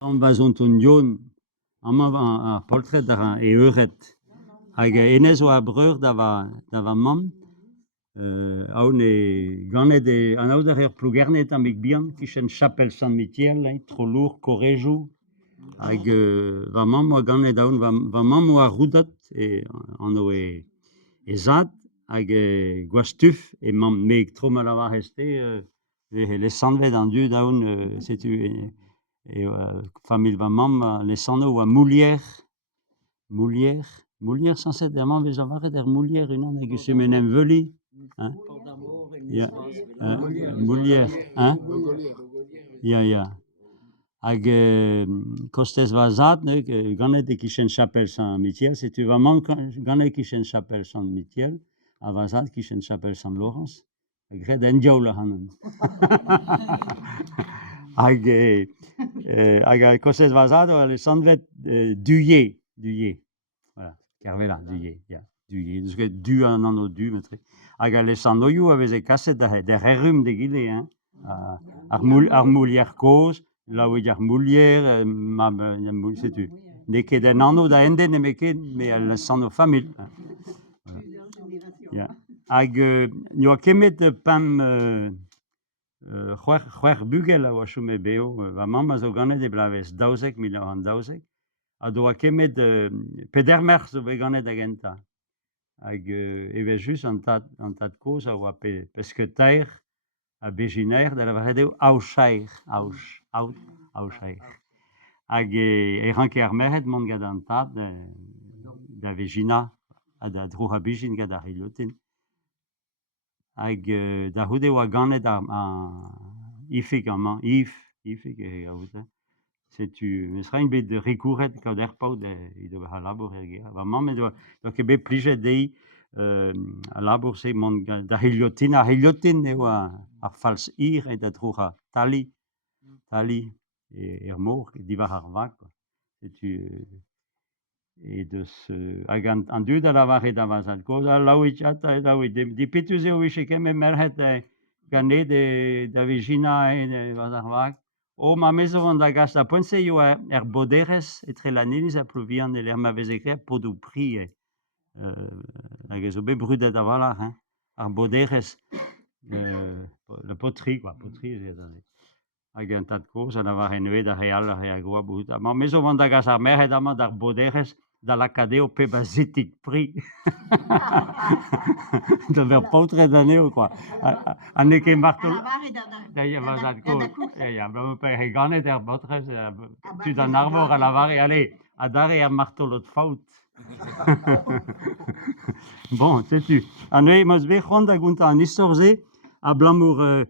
An bazont un dion, amañ ar poltred e euret. Hag enez oa breur da va mamm, aon e ganet anaout ur plougernet am eg bihan, kichen chapel Saint-Michel, tro lour, korejou, hag va mamm oa ganet aon, va mamm oa roudat an o e zad, hag gwastuf e mamm meg tro ma lavarez te, les sanvet an dud aon, setu famil va mamm, les sanno oa moulier, moulier sanset er mamm vez avaret moulier unan hag eus emen veli. Ya, moulier, ya, ya. Hag kostez va zad, ganet e kichen chapel Saint-Michel, setu va mamm ganet kichen chapel Saint-Michel, a va zad kichen chapel Saint-Laurence, hag red en diaoul ac'hanon. Hag kostez va zad oa le sanvet duye, voilà, kervella, duye, ya, duye, deus ket du an o du, metre. Hag le sannoioù a veze kaset d'ar errum de gile, ar moulier koz, laouet ar moulier, setu. Ne ket en anno da enden eme ket, me al sanno famil. Ya. Hag n'oa kemet pam c'hwec'h bugel a oa chome bev, va mamm a zo ganet e blavez 1920, a doa kemet peder-merc'h zo bet ganet a gentañ. Hag evel just an tad kozh a oa pesketaer a bejinaer da lavaret eo aochaer, aochaer. Hag e ranke ar merc'hed mont gant an tad da vejina, ha da dro a bijin gant ar c'hiliotin. Hag da c'houde oa ganet ifig amañ, ifig e gaout. Setu, meus reiñ bet rekouret kaout er paout edo ar labour er gêr. Va mamm e doa ket bet plijet dezhi a labour se mont da c'hiliotin. Ar c'hiliotin eo ar falz hir e da droc'h a tali er mor, diwar ar vag. Setu, hag an dud a lavaret da vazad koz, laouit dipetus eo vije kemet merc'hed ganet da vejina vaz ar vag. O ma me zo vont da gas da poent-se eo er boderez etre laneniz a plouvian e lec'h ma veze graet podoù pri hag e zo bet brudet a-walc'h, ar boderez, la poterie, quoi, poterie. Hag un tad kozh a lavaret nevez ar re al ar goa bout. Ma me zo vont da gas ar merc'hed amañ d'ar boderez da lakadet o pep a zetig pri. Da ver paotred anezho, quoi. Ha n'eo ket martol... Da ya vazad kozh. Ya, pa e ganet er botrez, tud an arvor a lavare, ale, adare ar martolod faout. Bon, setu. Anezhe, m'eus bet c'hoant da gonta an istor-se abalamour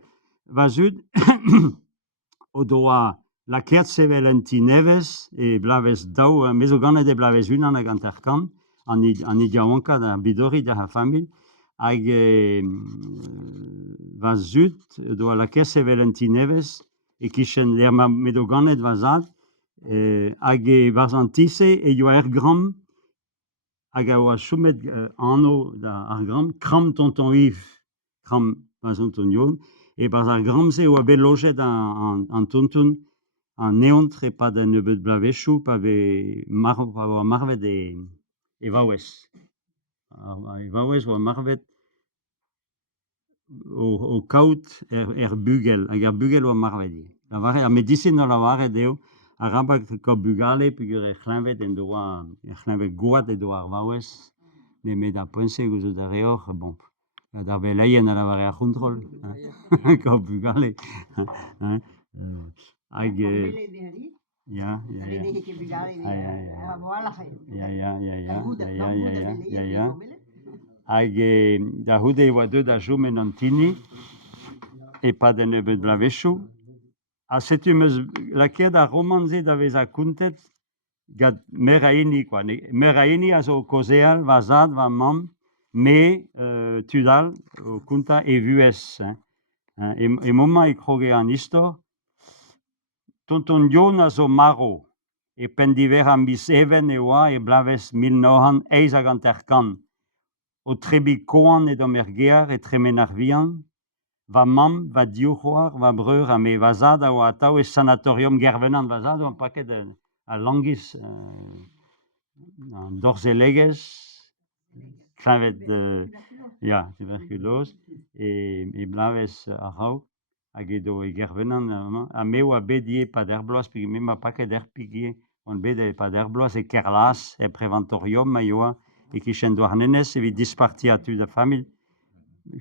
va zud o doa lakaet sevel un ti nevez e blavez daou, me zo ganet e blavez unan a gant ar kant, an he diaouanka da bidori da ha famil, hag va zud o doa lakaet sevel un ti nevez e kichen lec'h me do ganet va zad, hag vaz an tise e yo er gram, hag a oa chomet anv da ar gram, kram tonton Yves, kram vazont un yon, e baz ar gram-se oa bet lojet an tonton, an eontr e-pad un nebeud blavezhioù pa vez marvet e vaouez. E vaouez oa marvet o kaout bugel, hag bugel oa marvet ivez. Lavaret, ar medisin o lavaret eo, arabat ka bugale peogwir e c'hleñvet en doa, e c'hleñvet goad e doa ar vaouez, nemet a poent-se gouzout da reoc'h, bon, da velaien a lavare ar c'hontrol, ka bugale. Hag ya, hag da c'houde e oa deuet a chomet an tini e-pad un nebeud blavezhioù. Ha setu meus lakaet ar roman-se da vez a-kountet gant meur a hini, quoi. Meur a hini a zo kozeal va zad va mamm, me tud all o kounta e vuhez. E momma e kroge an istor, tonton Yon a zo maro e pendiver a miz Even e oa e blavez 1900 eiz a gant er kant. O trebi koan edo er gêr e tremen ar vihan, va mam, va diuchoar, va breur, a me vazad, a atao, e sanatorium gervenant vazad, un paquet de, a langis, dorzelegez, klavet de, ja, tuberculose, e blaves a rau, hag edo e gervenant, a meu a bedie pader bloaz, pig mem a paquet d'er pigie, on bet e pader bloaz e kerlas, e preventorium ma yoa, e kichen douarnenez, evit dispartiatu da famil,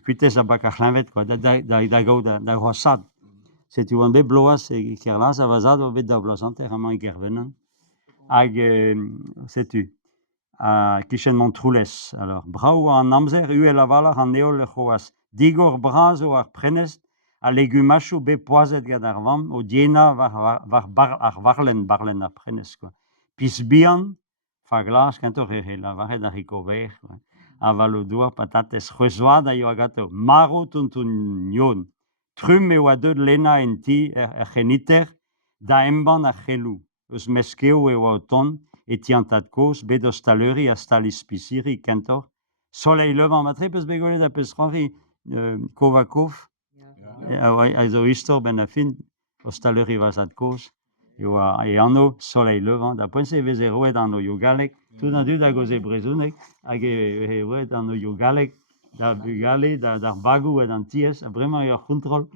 kuitez a bak a c'hlavet, quoi, da gao da rossad. Setu an bet bloaz e kerlas a vazad, o bet da bloaz anter amañ e gervenant. Hag, setu, a kichen Montroulez. Alors, braou an amzer, uel avalar an eol e c'hoaz. Digor braz o ar prenest, a legumachou be poazet gad ar vamm, o diena ar varlen ar prenest, quoi. Pis bihan, fa glas, kantor la varet ar rikover, quoi. Aval o dour patates c'hwezvad a yo agato. Maro tuntun yon. Trum eo a deud lena en ti geniter, da emban ar c'helou. Eus meskeo eo a ton, et tiantat koz, bet o staleuri a stalis pisiri, kantor. Soleil levant, ma tre peus begolet a peus c'hoari kovakov, a zo istor ben a fin, o staleuri vazad koz, e anno soleil levant, da poense vez e roet an o yogalek, tout an dud a goze brezounek, hag e roet an o yogalek, da bugale, d'ar bagou et an ties, a bremañ eo c'huntrol.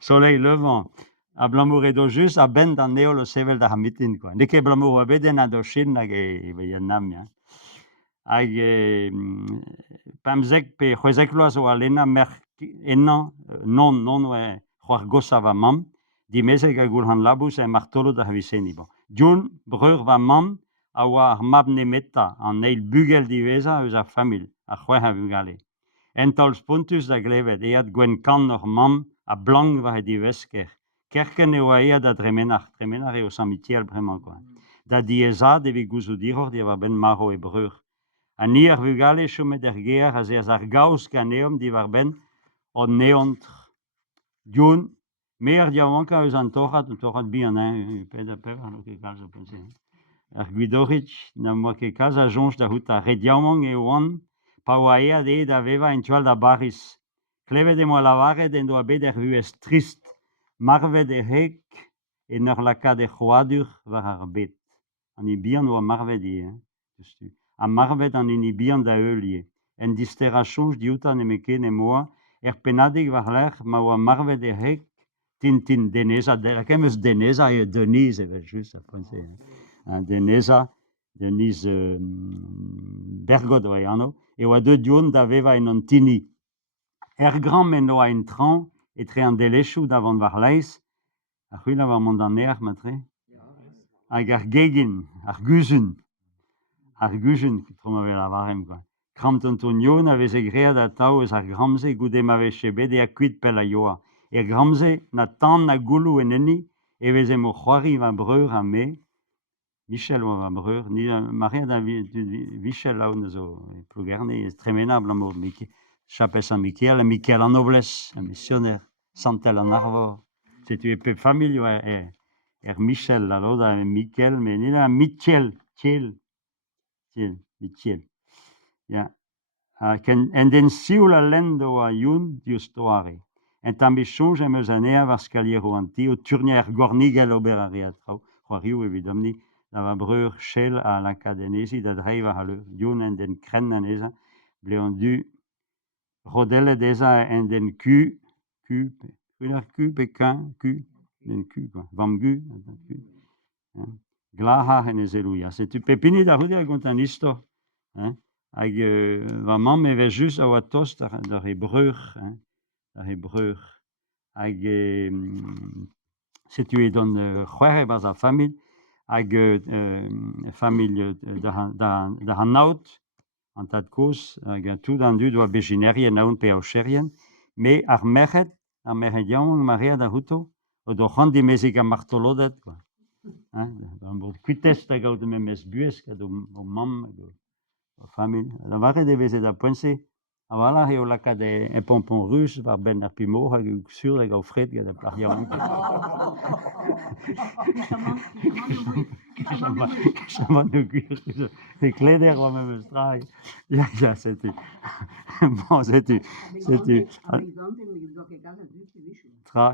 Soleil levant. A blamour edo just a ben d'an eol o sevel da mitin, quoi. Neke blamour a beden a do chin hag e nam, ya. Hag pemzek pe c'hwezek loaz o alena merk ennan, non oe c'hoar gosa va mam, dimezek a goul an labous e martolo da viseni. Bon. Dioun, breur va mam, a oa ar mab nemeta an eil bugel diveza eus ar famil, ar c'hwech a bugale. Entol spontus da glevet, ead gwen kan nor mam, a blanc va e divesker. Kerken eo a ead a dremenar eo samitiel bremañ, quoi. Da diezad evit gouzou diror di war ben maro e breur. A ni ar vugale chomet er ger a zeaz ar gaoz kan eom di war ben o neontr. Dioun, me ar diavanka eus an torrat bihan, ped a pev, an ket kalz o pense. Ar guidorit, na moa ket kalz a jonj da hout a rediaouman e oan, pa oa ead e da veva en tual da baris. Klevet e moa lavaret en doa bet er vuez trist, marvet e hek, e neur lakad e c'hoadur war ar bet. An e bihan oa marvet e, a marvet an e bihan da eulie. En distera chonj diouta ne me ken e moa, pennadig war l'er ma oa marvet e hek, tin deneza, lakem eus deneza e Denise, evet just, a poense. Deneza, Denise Bergot oa anno, e oa deud dion da veva en an tini. Gram men oa en tran, etre an delechou davant war leiz, a c'hwil a war mont an eer, matre, hag ar gegin, ar guzun, tro ma vel a varem, quoi. Kram tonton yon a vez e gread a tao eus ar gramze goude ma vez chebet e a kuit pel a yoa. E gramze na tan na goulou en enni, e vez e mo c'hoari va breur a me, Michel oa va breur, ni mariad a Michel laouen a zo plougerne, tremenable an mo chapes an Michael an nobles, un missionnaire, Santel an Arvor. Setu e pep familh oa Michel, la loda Michael, mais ni la Michel, Michel. Ja. En den sioul a lend oa youn dius toare. En tam chonj em eus an ea var skalier o an ti, o turnier gornigel ober a reat trao, c'hoarioù evit omni, da va breur chel a l'akadenesi da dreiv a l'eur. Dion en den kren an eza, ble an du rodellet eza en den ku, pekin, den ku, quoi. Vamgu, glaha en ezelouia. Setu pepini da c'houde a gont an istor, hag va mam evez just a oa tost dar e breur, hag setu e don c'hwec'h e-barzh ar familh, hag familh da an naout, an tad koz, hag tout an dud oa bejinerien naoun pe aocherien, me ar merc'hed yaouank mariad a houto, o do c'hant dimezik a martolodet, quoi. Kuitez da gaout memes buesk, o mam, o familh. Da varet e veze da poense, Voilà, et là, quand un pompon russe, par ben ar pimo, hag sur hag au fred, gada plarion. Chaman de cuir, et kleder wa même strai. Ja, c'était. Bon, c'était.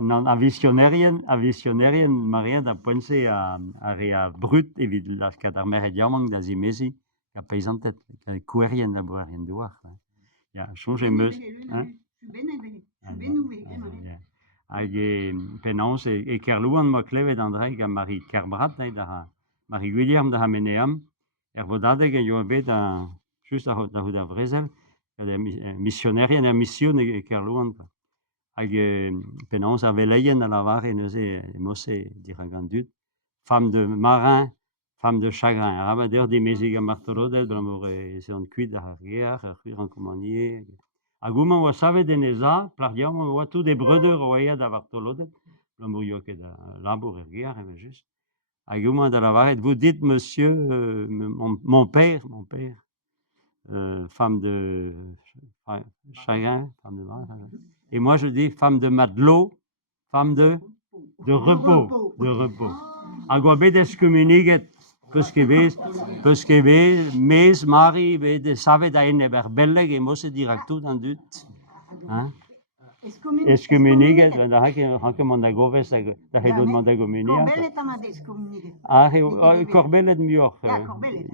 Non, a visionärien, Maria da pense a rea brut, evit las kadar mer diamant da zimesi, a peisantet, a couerien da boarien douar. Ja, soms meus, hein? Ja. Hag penaos e kerlouan ma klevet an dreig a Marie Kerbrat da Marie William da Meneam, vodadeg jo bet a just a hod a vrezel, missionärien a mission e kerlouan. Hag penaos a veleien a lavar e neuze mosse diragandut, femme de marin, femme de chagrin. Arabader de mezig a martolodel, blamor se on kuit a gear, a cuir en commanier. Agouman oa savet en eza, plariam oa tout des bredeur oa da vartolodet, blamor yo ket a labour gear, just. Agouman da lavaret, vous dites monsieur, mon père, femme de chagrin, femme de marin. Et moi je dis femme de matelot, femme de repos, Hag oa bet eskemuniget, peus ket bet, mes, mari, bet savet a en eber belleg e mosse direktout an dut. Eskemuniget, da hake man da goves, da hedot man da gomuniak. Corbelet amad eskemuniget. Corbelet mioc'h. Ja, corbelet.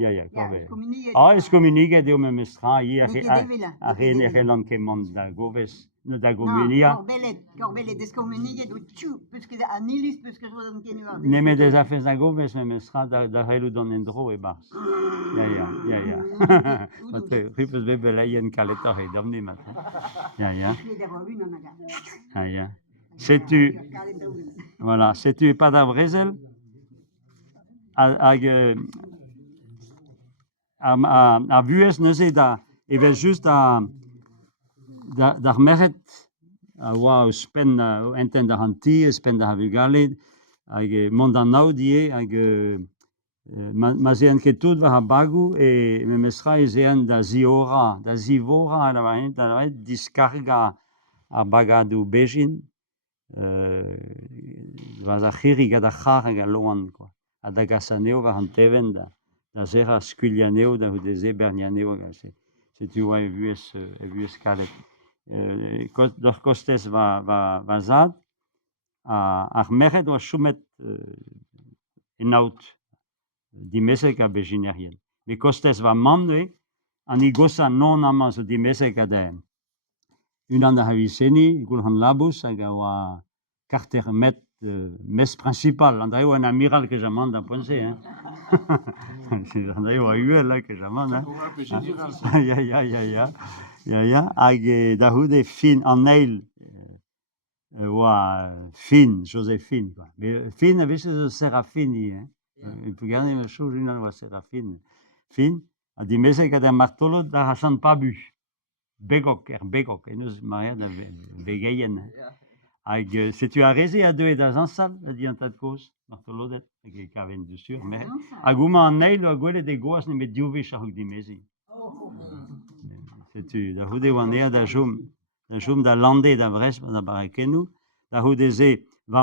eskemuniget. Eskemuniget eo mem estra, hi Neke devela. a relan ket man da goves, da Non, gomunia. corbelet eskemuniget o tchou, peus ket an iliz, peus ket rodan ken ur. Nemet ez a fez da goves mem estra, da relou don en dro e bars. Ja. Ripes be belaien kaletor e domne mat. Ja. Sais-tu, voilà, sais-tu pas da vrezel? Hag a vuez neuze da, evel just d'ar meret a oa o spen enten da hanti, spen da havugalet, hag mont an naudie, hag ma zean ket tout va ha bagou e memesra e zean da zivora a lavaret diskarga a bagadou bejin, va a c'hiri gad a c'har hag a loan, quoi. A da gasaneo va an teven da zer a skulianeo da ho deze bernianeo, setu oa e vuez kalet. D'or kostez va zad, ar meret oa choumet en out dimezek a bejinerien. Me kostez va mamne, an i gosa non ama zo dimezek a da unan da haviseni, gul han labous hag a oa karter met mes principal, an da eo an amiral ke jamant da ponse, hein. An da eo a uel ke jamant, hein. Ja, hag da houde fin an eil oa fin, Joséphine, quoi. Mais fin a veze zo Serafini, hein. Il peut gagner une chose, une oa Serafine. Fin, a dimezek a da martolo da Hassan Pabu. Begok, et nous maria da vegeien. Hag setu a reze a deux da zansal, a di an tad koz, martolodet, hag e kaven du sur, mais hag ouma an eil oa gwele de goas ne met diouvish a hog dimezi. Setu, da houde oan ea da jom da lande da vres, da barakenou, da houde ze va